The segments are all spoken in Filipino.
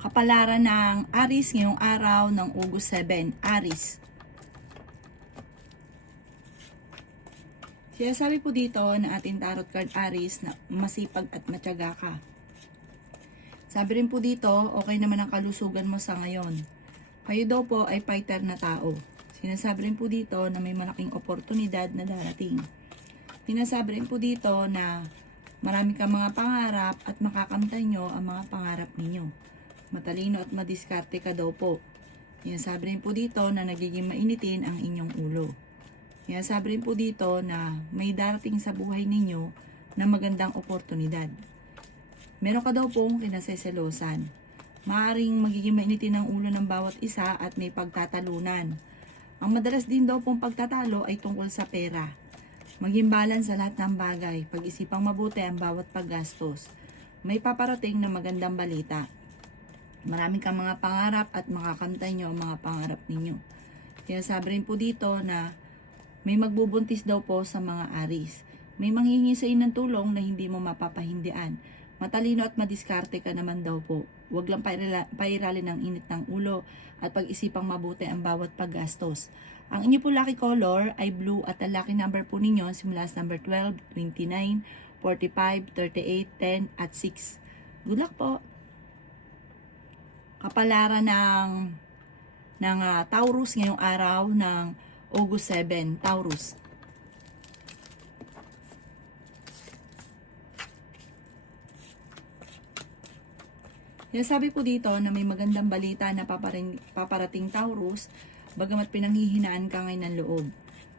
Kapalaran ng Aries ngayong araw ng August 7. Aries. Sinasabi po dito na ating tarot card Aries na masipag at matyaga ka. Sabi rin po dito, okay naman ang kalusugan mo sa ngayon. Kayo daw po ay fighter na tao. Sinasabi rin po dito na may malaking oportunidad na darating. Sinasabi rin po dito na marami kang mga pangarap at makakamtan nyo ang mga pangarap ninyo. Matalino at madiskarte ka daw po. Sinasabi rin po dito na nagiging mainitin ang inyong ulo. Sinasabi rin po dito na may darating sa buhay ninyo na magandang oportunidad. Meron ka daw pong kinaseselosan. Maaring magiging mainitin ang ulo ng bawat isa at may pagtatalunan. Ang madalas din daw pong pagtatalo ay tungkol sa pera. Maging balance sa lahat ng bagay. Pag-isipang mabuti ang bawat paggastos. May paparating na magandang balita. Maraming kang mga pangarap at makakamtan nyo ang mga pangarap ninyo. Sinasabi rin po dito na may magbubuntis daw po sa mga Aries. May manghingi sa inyo ng tulong na hindi mo mapapahindian. Matalino at madiskarte ka naman daw po. Huwag lang pairalin ng init ng ulo at pag-isipang mabuti ang bawat paggastos. Ang inyo po lucky color ay blue at ang lucky number po ninyo simula sa number 12, 29, 45, 38, 10 at 6. Good luck po! Kapalaran ng Taurus ngayong araw ng August 7, Taurus. Sabi po dito na may magandang balita na paparating Taurus, bagamat pinanghihinaan ka ngayon ng loob.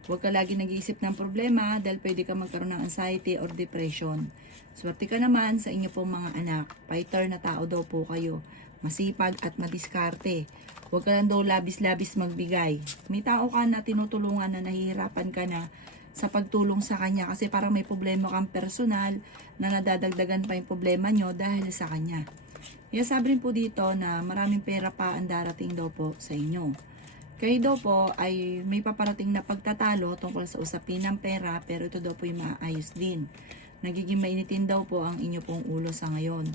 Huwag ka lagi nag-iisip ng problema dahil pwede ka magkaroon ng anxiety or depression. Swerte ka naman sa inyo pong mga anak. Fighter na tao daw po kayo. Masipag at madiskarte. Huwag ka lang daw labis-labis magbigay. May tao ka na tinutulungan na nahihirapan ka na sa pagtulong sa kanya kasi parang may problema kang personal na nadadagdagan pa yung problema nyo dahil sa kanya. Sabi rin po dito na maraming pera pa ang darating daw po sa inyo. Kayo daw po ay may paparating na pagtatalo tungkol sa usapin ng pera pero ito daw po yung maayos din. Nagiging mainitin daw po ang inyo pong ulo sa ngayon.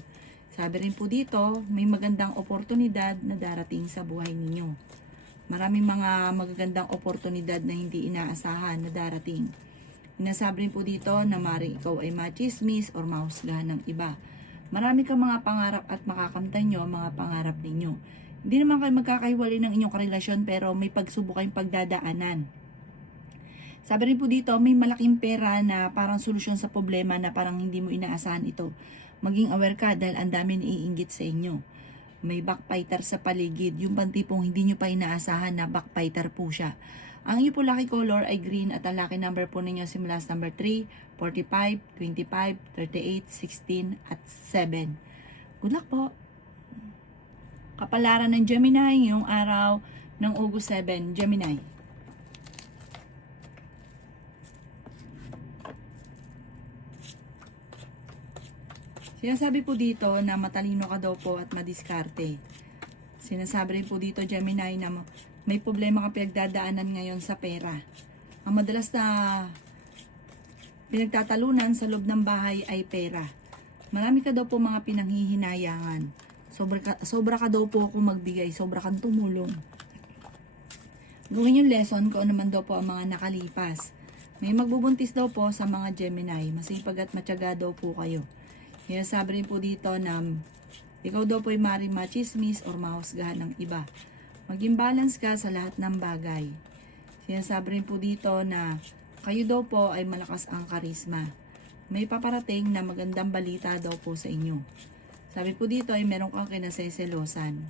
Sabi rin po dito, may magandang oportunidad na darating sa buhay ninyo. Maraming mga magagandang oportunidad na hindi inaasahan na darating. Inasabi rin po dito na maaaring ikaw ay machismis or mahusgahan ng iba. Marami kang mga pangarap at makakamtan nyo ang mga pangarap ninyo. Hindi naman kayo magkakahiwalay ng inyong karelasyon pero may pagsubok kayong pagdadaanan. Sabi rin po dito, may malaking pera na parang solusyon sa problema na parang hindi mo inaasahan ito. Maging aware ka dahil ang dami naiinggit sa inyo. May backbiter sa paligid. Yung pantipong hindi nyo pa inaasahan na backbiter po siya. Ang iyo po lucky color ay green at ang lucky number po ninyo simula sa number 3, 45, 25, 38, 16 at 7. Good luck po! Kapalaran ng Gemini ngayong araw ng August 7, Gemini. Sinasabi po dito na matalino ka daw po at madiskarte. Sinasabi rin po dito, Gemini, na may problema ka pinagdadaanan ngayon sa pera. Ang madalas na pinagtatalunan sa loob ng bahay ay pera. Marami ka daw po mga pinanghihinayangan. Sobra ka daw po kung magbigay, sobra kang tumulong. Gawin yung lesson kung ano naman daw po ang mga nakalipas. May magbubuntis daw po sa mga Gemini. Masipag at matyaga daw po kayo. Sabi rin po dito na ikaw daw po ay maaaring machismis or mahusgahan ng iba. Maging balance ka sa lahat ng bagay. Sinasabi rin po dito na kayo daw po ay malakas ang karisma. May paparating na magandang balita daw po sa inyo. Sabi po dito ay meron kang kinaseselosan.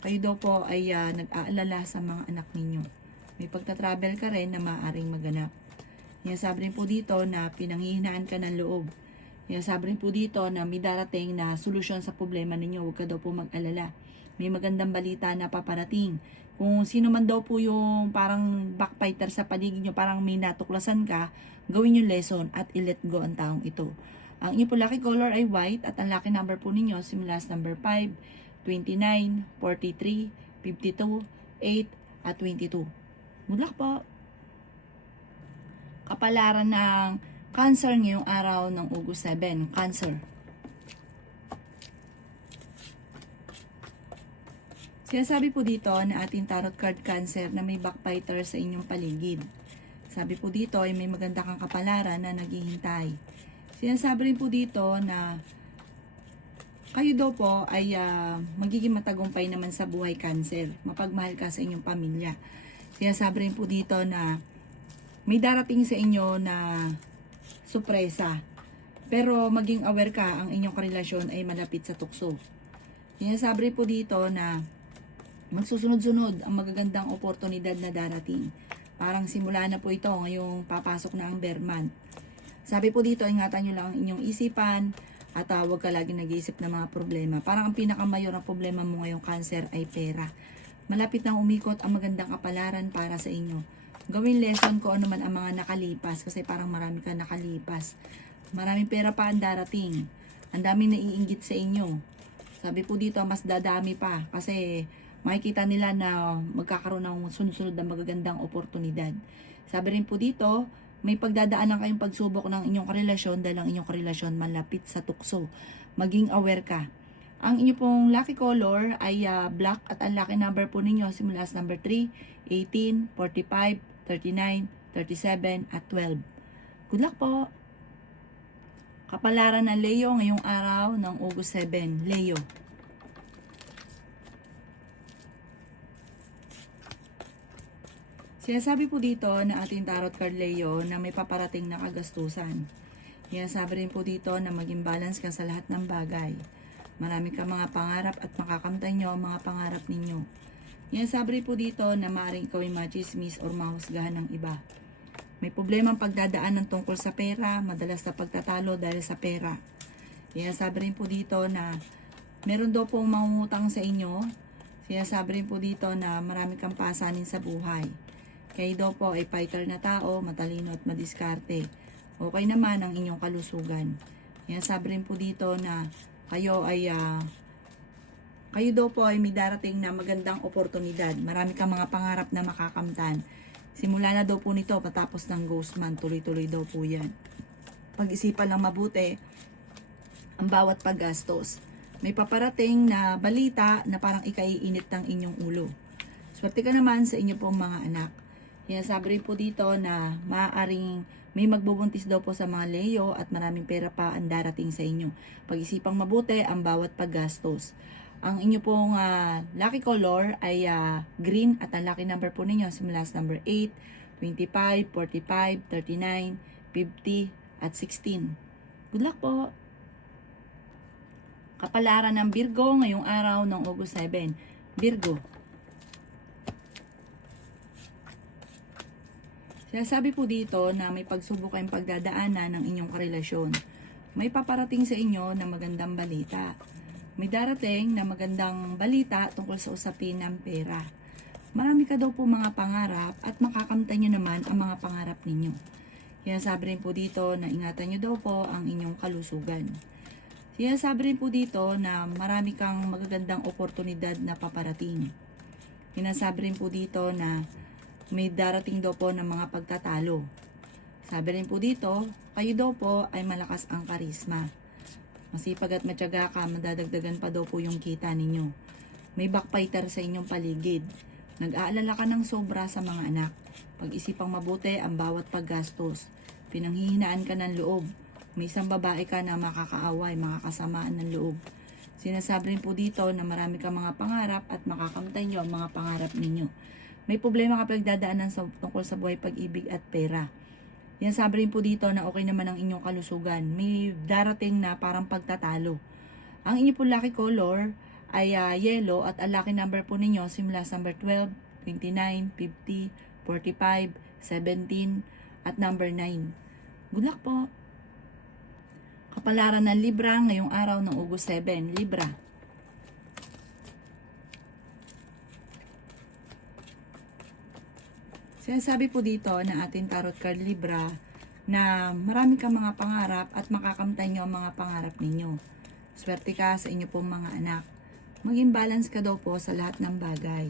Kayo daw po ay nag-aalala sa mga anak ninyo. May pagta-travel ka rin na maaaring maganap. Sinasabi rin po dito na pinanghihinaan ka ng loob. Sabi rin po dito na may darating na solusyon sa problema ninyo. Huwag ka daw po mag-alala. May magandang balita na paparating. Kung sino man daw po yung parang backbiter sa paligid nyo, parang may natuklasan ka, gawin yung lesson at i-let go ang taong ito. Ang inyo po lucky color ay white at ang lucky number po ninyo simula sa number 5, 29, 43, 52, 8 at 22. Good luck po! Kapalaran ng Cancer ngayong araw ng August 7. Cancer. Sinasabi po dito na ating tarot card Cancer na may backbiter sa inyong paligid. Sabi po dito ay may maganda kang kapalaran na naghihintay. Sinasabi rin po dito na kayo daw po ay magiging matagumpay naman sa buhay Cancer. Mapagmahal ka sa inyong pamilya. Sinasabi rin po dito na may darating sa inyo na sorpresa. Pero maging aware ka, ang inyong karelasyon ay malapit sa tukso. Sinasabi rin po dito na magsusunod-sunod ang magagandang oportunidad na darating. Parang simula na po ito, ngayong papasok na ang bear month. Sabi po dito, ingatan nyo lang ang inyong isipan at huwag ka lagi nag-iisip ng mga problema. Parang ang pinakamayor na problema mo ngayong Cancer ay pera. Malapit nang umikot ang magandang kapalaran para sa inyo. Gawin lesson ko ano man ang mga nakalipas kasi parang marami ka nakalipas. Maraming pera pa ang darating. Ang daming naiinggit sa inyo. Sabi po dito, mas dadami pa kasi makikita nila na magkakaroon ng sunod-sunod na magagandang oportunidad. Sabi rin po dito, may pagdadaanan kayong pagsubok ng inyong karelasyon dahil ang inyong karelasyon malapit sa tukso. Maging aware ka. Ang inyong pong lucky color ay black at ang lucky number po ninyo simula sa number 3, 18, 45, 39, 37 at 12. Good luck po! Kapalaran ng Leo ngayong araw ng August 7. Leo. Sinasabi po dito na ating tarot card Leo na may paparating na kagastusan. Sinasabi rin po dito na maging balance ka sa lahat ng bagay. Marami ka mga pangarap at makakamtan nyo ang mga pangarap ninyo. Sinasabi rin po dito na maaaring ikaw ay machismis or mahusgahan ng iba. May problemang pagdadaanan tungkol sa pera, madalas na pagtatalo dahil sa pera. Sinasabi rin po dito na meron daw pong mangungutang sa inyo. Sinasabi rin po dito na marami kang pasanin sa buhay. Kayo daw po ay fighter na tao, matalino at madiskarte. Okay naman ang inyong kalusugan. Sinasabi rin po dito na kayo daw po ay may darating na magandang oportunidad. Marami kang mga pangarap na makakamtan. Simula na daw po nito patapos ng ghost month, tuloy-tuloy daw po yan. Pag-isipan lang mabuti ang bawat paggastos. May paparating na balita na parang ikaiinit ng inyong ulo. Swerte ka naman sa inyo pong mga anak. Sabi rin po dito na maaaring may magbubuntis daw po sa mga Leo at maraming pera pa ang darating sa inyo. Pag-isipang mabuti ang bawat paggastos. Ang inyo pong lucky color ay green at ang lucky number po ninyo simula sa number 8, 25, 45, 39, 50 at 16. Good luck po! Kapalaran ng Virgo ngayong araw ng August 7. Virgo. Sinasabi po dito na may pagsubok kayong pagdadaanan ng inyong karelasyon. May paparating sa inyo na magandang balita. May darating na magandang balita tungkol sa usapin ng pera. Marami ka daw po mga pangarap at makakamtan nyo naman ang mga pangarap ninyo. Sinasabi rin po dito na ingatan nyo daw po ang inyong kalusugan. Sinasabi rin po dito na marami kang magagandang oportunidad na paparating. Sinasabi rin po dito na may darating daw po ng mga pagtatalo. Sabi rin po dito, kayo daw po ay malakas ang karisma. Masipag at matyaga ka, madadagdagan pa daw po yung kita ninyo. May backbiter sa inyong paligid. Nag-aalala ka ng sobra sa mga anak. Pag-isipang mabuti ang bawat paggastos. Pinanghihinaan ka ng loob. May isang babae ka na makakaaway, makakasamaan ng loob. Sinasabi rin po dito na marami kang mga pangarap at makakamtay nyo ang mga pangarap ninyo. May problema ka pagdadaanan tungkol sa buhay, pag-ibig at pera. Sabi rin po dito na okay naman ang inyong kalusugan. May darating na parang pagtatalo. Ang inyong po lucky color ay yellow at ang lucky number po ninyo simula sa number 12, 29, 50, 45, 17 at number 9. Good luck po! Kapalaran ng Libra ngayong araw ng August 7. Libra. Sinasabi po dito na ating tarot card Libra na marami kang mga pangarap at makakamtan nyo ang mga pangarap ninyo. Swerte ka sa inyo pong mga anak. Maging balance ka daw po sa lahat ng bagay.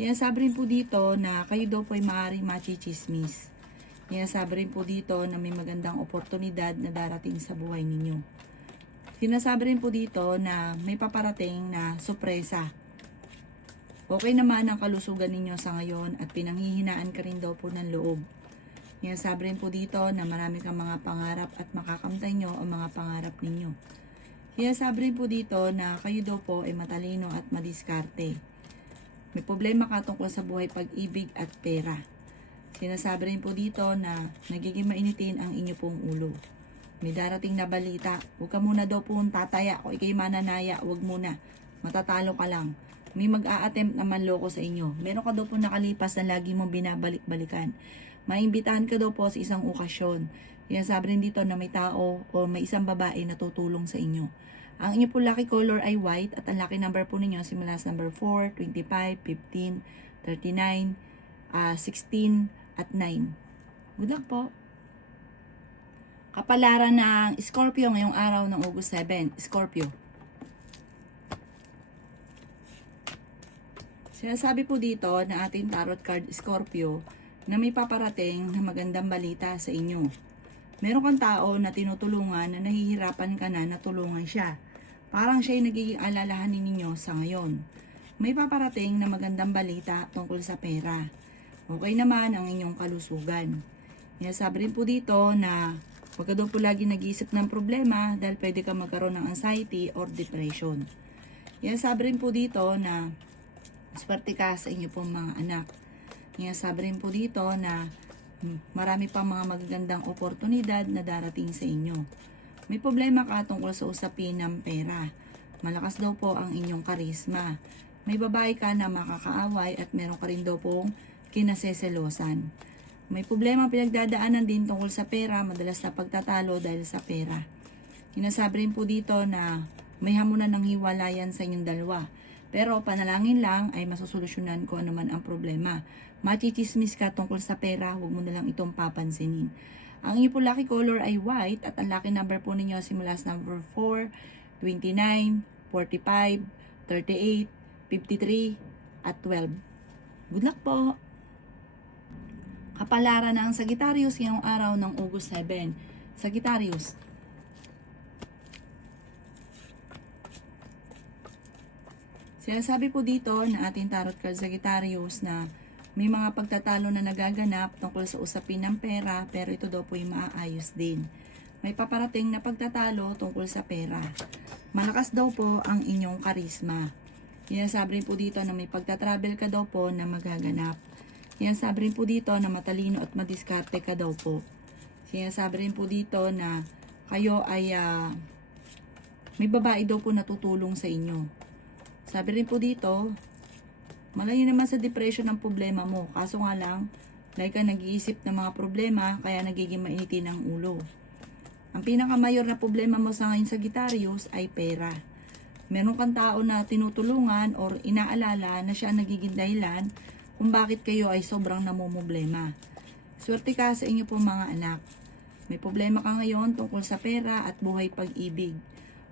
Sinasabi rin po dito na kayo daw po ay maaaring machismis. Sinasabi rin po dito na may magandang oportunidad na darating sa buhay ninyo. Sinasabi rin po dito na may paparating na sorpresa. Okay naman ang kalusugan ninyo sa ngayon at pinanghihinaan ka rin daw po ng loob. Yan, sabi rin po dito na marami kang mga pangarap at makakamtay nyo ang mga pangarap ninyo. Kaya sabi rin po dito na kayo daw po ay matalino at madiskarte. May problema ka tungkol sa buhay pag-ibig at pera. Sinasabi rin po dito na nagiging mainitin ang inyo pong ulo. May darating na balita. Huwag ka muna daw po tataya o ikay mananaya. Huwag muna. Matatalo ka lang. May mag-a-attempt na manloko sa inyo. Meron ka daw po nakalipas na lagi mong binabalik-balikan. Maimbitahan ka daw po sa isang okasyon. Yan, sabi rin dito na may tao o may isang babae na tutulong sa inyo. Ang inyo po lucky color ay white at ang lucky number po ninyo simula sa number 4, 25, 15, 39, 16 at 9. Good luck po. Kapalaran ng Scorpio ngayong araw ng August 7. Scorpio. Sinasabi po dito na ating tarot card Scorpio na may paparating na magandang balita sa inyo. Meron kang tao na tinutulungan na nahihirapan ka na natulungan siya. Parang siya ay nagiging alalahanin ninyo sa ngayon. May paparating na magandang balita tungkol sa pera. Okay naman ang inyong kalusugan. Sabi rin po dito na huwag ka daw po lagi nag-iisip ng problema dahil pwede ka magkaroon ng anxiety or depression. Sabi rin po dito na swerte ka sa inyo pong mga anak. Sabi rin po dito na marami pang mga magagandang oportunidad na darating sa inyo. May problema ka tungkol sa usapin ng pera. Malakas daw po ang inyong karisma. May babae ka na makakaaway at meron ka rin daw pong kinaseselosan. May problema pinagdadaanan din tungkol sa pera, madalas na pagtatalo dahil sa pera. Sinasabi rin po dito na may hamunan ng hiwalayan sa inyong dalawa. Pero panalangin lang ay masusolusyonan ko ano man ang problema. Machichismis ka tungkol sa pera, huwag mo na lang itong papansinin. Ang inyo po lucky color ay white at ang lucky number po ninyo simula sa number 4, 29, 45, 38, 53, at 12. Good luck po! Kapalaran ng Sagittarius ngayong araw ng August 7. Sagittarius. Sinasabi po dito na ating tarot card Sagittarius na may mga pagtatalo na nagaganap tungkol sa usapin ng pera pero ito daw po ay maaayos din. May paparating na pagtatalo tungkol sa pera. Malakas daw po ang inyong karisma. Sinasabi rin po dito na may pagtatravel ka daw po na magaganap. Sinasabi rin po dito na matalino at madiskarte ka daw po. Sinasabi rin po dito na kayo ay may babae daw po natutulong sa inyo. Sabi rin po dito, malayo naman sa depression ang problema mo. Kaso nga lang, dahil ka nag-iisip ng mga problema, kaya nagiging mainitin ang ulo. Ang pinakamayor na problema mo sa ngayon Sagittarius ay pera. Meron kang tao na tinutulungan or inaalala na siya ang nagiging dahilan kung bakit kayo ay sobrang namumblema. Swerte ka sa inyo pong mga anak. May problema ka ngayon tungkol sa pera at buhay pag-ibig.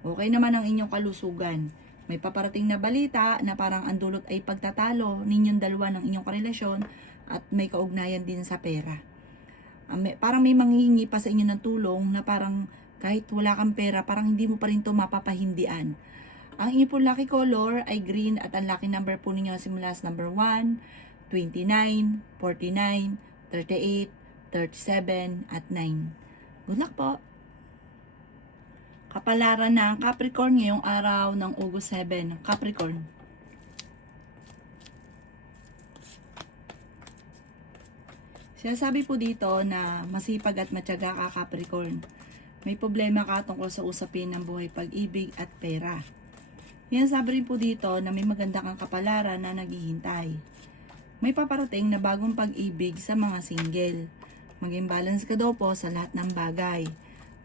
Okay naman ang inyong kalusugan. May paparating na balita na parang ang dulot ay pagtatalo ninyong dalawa ng inyong karelasyon at may kaugnayan din sa pera. Parang may manghihingi pa sa inyo ng tulong na parang kahit wala kang pera, parang hindi mo pa rin ito mapapahindian. Ang inyong po lucky color ay green at ang lucky number po ninyo simula sa number 1, 29, 49, 38, 37, at 9. Good luck po! Kapalaran ng Capricorn ngayong araw ng August 7. Capricorn. Sinasabi po dito na masipag at matyaga ka Capricorn. May problema ka tungkol sa usapin ng buhay pag-ibig at pera. Sinasabi rin po dito na may maganda kang kapalaran na naghihintay. May paparating na bagong pag-ibig sa mga single. Maging balance ka daw po sa lahat ng bagay.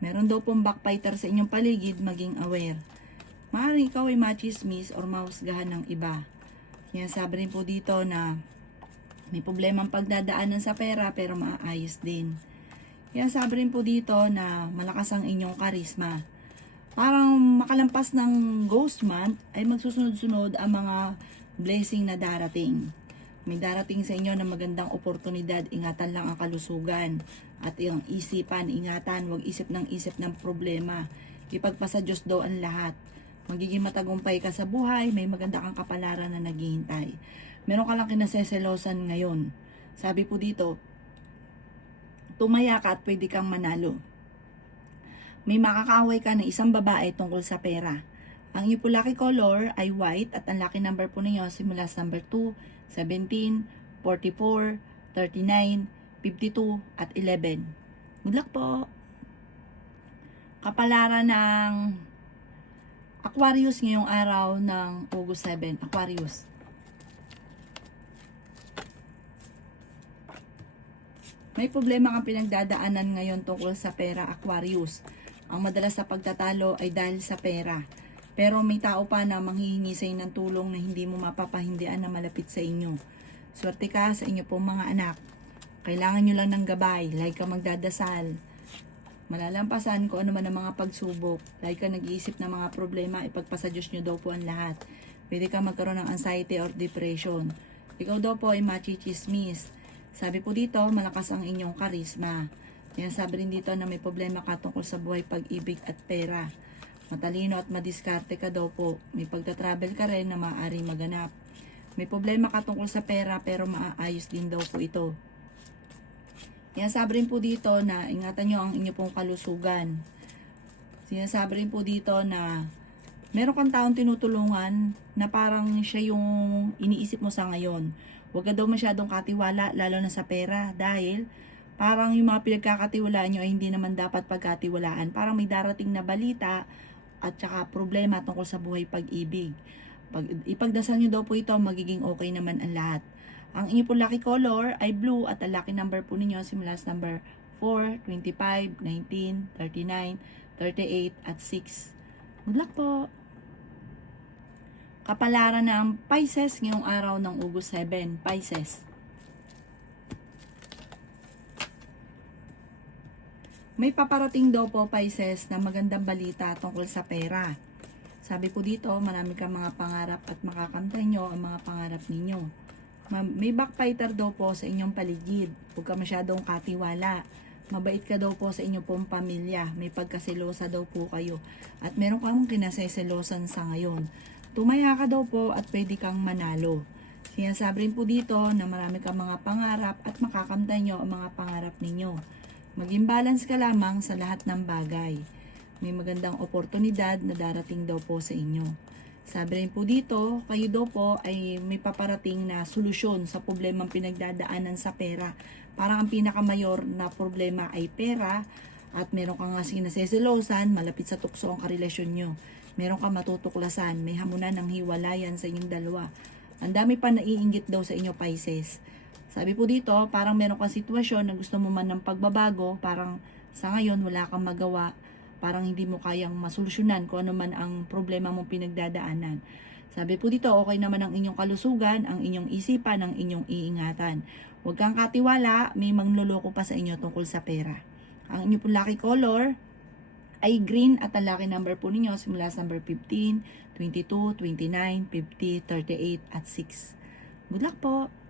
Meron daw pong backbiter sa inyong paligid, maging aware. Maaaring ikaw ay machismis or mahusgahan ng iba. Sabi rin po dito na may problemang pagdadaanan sa pera pero maayos din. Sabi rin po dito na malakas ang inyong karisma. Parang makalampas ng ghost month ay magsusunod-sunod ang mga blessing na darating. May darating sa inyo na magandang oportunidad, ingatan lang ang kalusugan. At yung isipan, ingatan, huwag isip ng problema. Ipagpasa Diyos daw ang lahat. Magiging matagumpay ka sa buhay, may maganda kang kapalaran na naghihintay. Meron ka lang kinaseselosan ngayon. Sabi po dito, tumaya ka at pwede kang manalo. May makakaaway ka ng isang babae tungkol sa pera. Ang iyong po lucky color ay white at ang lucky number po ninyo simula sa number 2, 17, 44, 39, 52 at 11. Good luck po! Kapalaran ng Aquarius ngayong araw ng August 7. Aquarius. May problema kang pinagdadaanan ngayon tungkol sa pera, Aquarius. Ang madalas sa pagtatalo ay dahil sa pera. Pero may tao pa na manghihingi sa inyo ng tulong na hindi mo mapapahindian na malapit sa inyo. Swerte ka sa inyo pong mga anak. Kailangan nyo lang ng gabay, like ka magdadasal. Malalampasan ko ano man ang mga pagsubok. Like ka nag-iisip ng mga problema, ipagpasa Diyos nyo daw po ang lahat. Pwede ka magkaroon ng anxiety or depression. Ikaw daw po ay machichismis. Sabi po dito, malakas ang inyong karisma. Yan sabi rin dito na may problema ka tungkol sa buhay, pag-ibig at pera. Matalino at madiskarte ka daw po. May pagta-travel ka rin na maaaring maganap. May problema ka tungkol sa pera pero maaayos din daw po ito. Yan sabi rin po dito na ingatan nyo ang inyo pong kalusugan. Sinasabi rin po dito na meron kang taong tinutulungan na parang siya yung iniisip mo sa ngayon. Huwag ka daw masyadong katiwala lalo na sa pera dahil parang yung mga pinagkakatiwalaan nyo ay hindi naman dapat pagkatiwalaan. Parang may darating na balita at saka problema tungkol sa buhay pag-ibig. Pag ipagdasal nyo daw po ito, magiging okay naman ang lahat. Ang inyo po lucky color ay blue at ang lucky number po ninyo simula sa number 4, 25, 19, 39, 38 at 6. Good luck po! Kapalaran ng Pisces ngayong araw ng August 7. Pisces. May paparating daw po Pisces na magandang balita tungkol sa pera. Sabi po dito, marami kang mga pangarap at makakamtan nyo ang mga pangarap ninyo. May backfighter daw po sa inyong paligid. Huwag ka masyadong katiwala. Mabait ka daw po sa inyong pong pamilya. May pagkaselosa daw po kayo. At meron kang kinaseselosan sa ngayon. Tumaya ka daw po at pwede kang manalo. Sinasabi rin po dito na marami kang mga pangarap at makakamtan nyo ang mga pangarap ninyo. Maging balance ka lamang sa lahat ng bagay. May magandang oportunidad na darating daw po sa inyo. Sabi rin po dito, kayo daw po ay may paparating na solusyon sa problemang pinagdadaanan sa pera. Parang ang pinakamayor na problema ay pera at meron kang sinaseselosan, malapit sa tukso ang karelasyon nyo. Meron kang matutuklasan, may hamunan ng hiwalayan sa inyong dalawa. Ang dami pa naiinggit daw sa inyo Pisces. Sabi po dito, parang meron kang sitwasyon na gusto mo man ng pagbabago, parang sa ngayon wala kang magawa. Parang hindi mo kayang masolusyonan kung ano man ang problema mong pinagdadaanan. Sabi po dito, okay naman ang inyong kalusugan, ang inyong isipan, ang inyong iingatan. Huwag kang katiwala, may mangloloko pa sa inyo tungkol sa pera. Ang inyong lucky color ay green at ang lucky number po ninyo simula sa number 15, 22, 29, 50, 38 at 6. Good luck po!